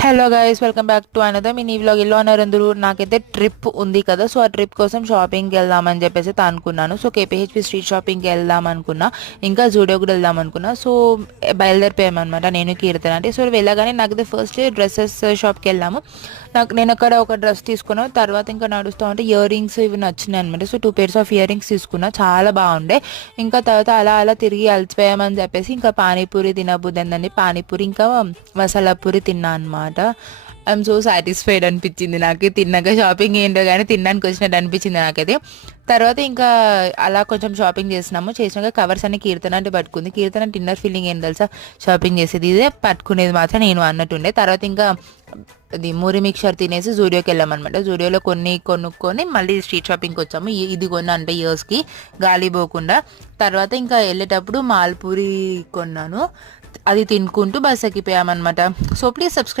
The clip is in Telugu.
Hello guys, welcome back to another mini vlog. ఇలా ఉన్నారు అందరూ. నాకైతే ట్రిప్ ఉంది కదా, సో ఆ ట్రిప్ కోసం షాపింగ్కి వెళ్దామని చెప్పేసి అనుకున్నాను. సో కేపీహెచ్పి స్ట్రీట్ షాపింగ్కి వెళ్దాం అనుకున్నా, ఇంకా జూడియో కూడా వెళ్దాం అనుకున్నా. సో బయలుదేరిపోయామన్నమాట నేను కీర్తన. అంటే సో వెళ్ళగానే నాకైతే ఫస్ట్ డ్రెస్సెస్ షాప్కి వెళ్ళాము. నేను అక్కడ ఒక డ్రెస్ తీసుకున్నాను. తర్వాత ఇంకా నడుస్తూ ఉంటే ఇయర్ రింగ్స్ ఇవి నచ్చినాయి అనమాట. So 2 pairs of ear rings తీసుకున్నా, చాలా బాగుండే. ఇంకా తర్వాత అలా అలా తిరిగి అలసిపోయామని చెప్పేసి ఇంకా పానీపూరి తినబుద్దండి. పానీపూరి ఇంకా మసాలా పూరి తిన్నా అనమాట. ఐఎమ్ సో సాటిస్ఫైడ్ అనిపించింది నాకు. తిన్నాక షాపింగ్ ఏంటో కానీ తినడానికి వచ్చినట్టు అనిపించింది నాకైతే. తర్వాత ఇంకా అలా కొంచెం షాపింగ్ చేసినాక కవర్స్ అన్ని కీర్తన అంటే పట్టుకుంది. కీర్తన ఇన్నర్ ఫీలింగ్ ఏం తెలుసా, షాపింగ్ చేసేది ఇదే, పట్టుకునేది మాత్రం నేను అన్నట్టుండే. తర్వాత ఇంకా అది మూరి మిక్చర్ తినేసి జూడియోకి వెళ్ళామన్నమాట. జూడియోలో కొన్ని కొనుక్కొని మళ్ళీ స్ట్రీట్ షాపింగ్కి వచ్చాము. ఇది కొన్నా అంటే ఇయర్స్కి గాలి పోకుండా. తర్వాత ఇంకా వెళ్ళేటప్పుడు మాల్పూరి కొన్నాను, అది తినుకుంటూ బస్ ఎక్కిపోయామన్నమాట. So please subscribe.